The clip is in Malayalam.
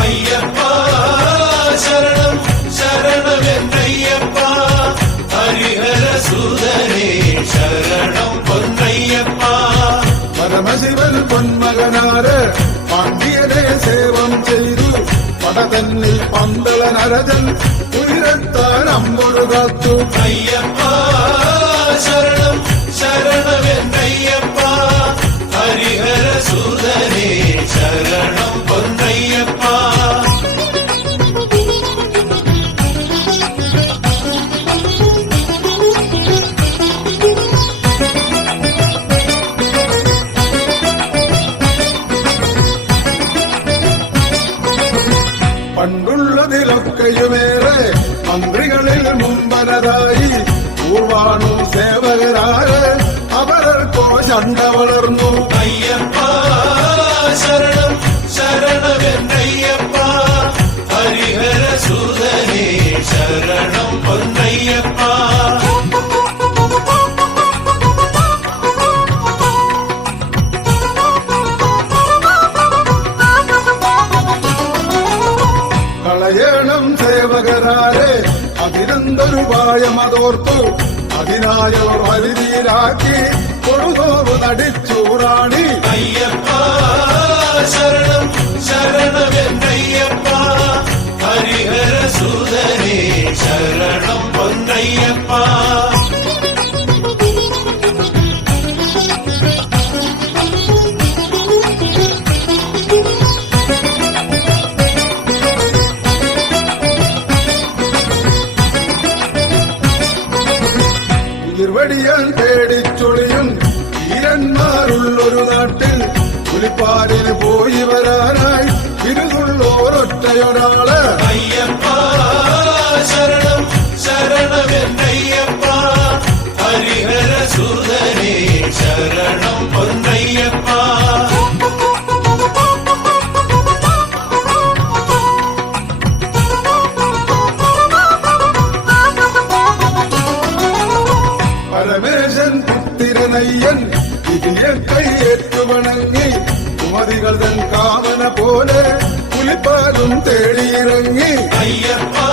ஐயப்பா சரணம் சரணமென்னையப்பா ஹரிஹர சூதனே சரணம் பொன்னையப்பா பரமசிவன் பொன்மகனார பாண்டியனே சேவம் செய்து படதன்னில் பந்தள நரஜன் உயிரத்தான் அம்பொரு காத்து ஐயப்பா சரணம் சரணமென்னையப்பா ஹரிஹர சூதனே சரணம் பொன்னையப்பா പണ്ടുള്ളതിലൊക്കെയുമേറെ മന്ത്രികളിൽ മുമ്പനതായി പൂർവാണു സേവകരാറ് അവരർക്കോ ചണ്ട വളർന്നു ஐயப்பா சரணம் சரணமென்னையப்பா ஹரிஹர சூதனே சரணம் பொன்னையப்பா കളയണം സേവകരാരെ അതിനെന്തൊരു പായമതോർത്തു അതിനായവർ പരിധിയിലാക്കി കൊടുതോവ് നടിച്ചൂറാണി ஐயப்பா சரணம் சரணமென்னையப்பா ஹரிஹர சூதனே சரணம் பொன்னையப்பா ഉയർവടിയാൻ പേടിച്ചൊളിയും വീരന്മാരുള്ളൊരു നാട്ടിൽ പുലിപ്പാലിന് പോയി വരാനായി ഇരുന്നുള്ളോരൊറ്റയൊരാള് ஐயப்பா சரணம் சரணமென்னையப்பா ஹரிஹர சூதனே சரணம் பொன்னையப்பா പരമേശൻ പുത്തിരനയ്യൻ ഇതിയെ കൈയേറ്റു വണങ്ങി കുമതികൾ തൻ കാമന പോലെ പുലിപ്പാലും തേടിയിറങ്ങി ஐயப்பா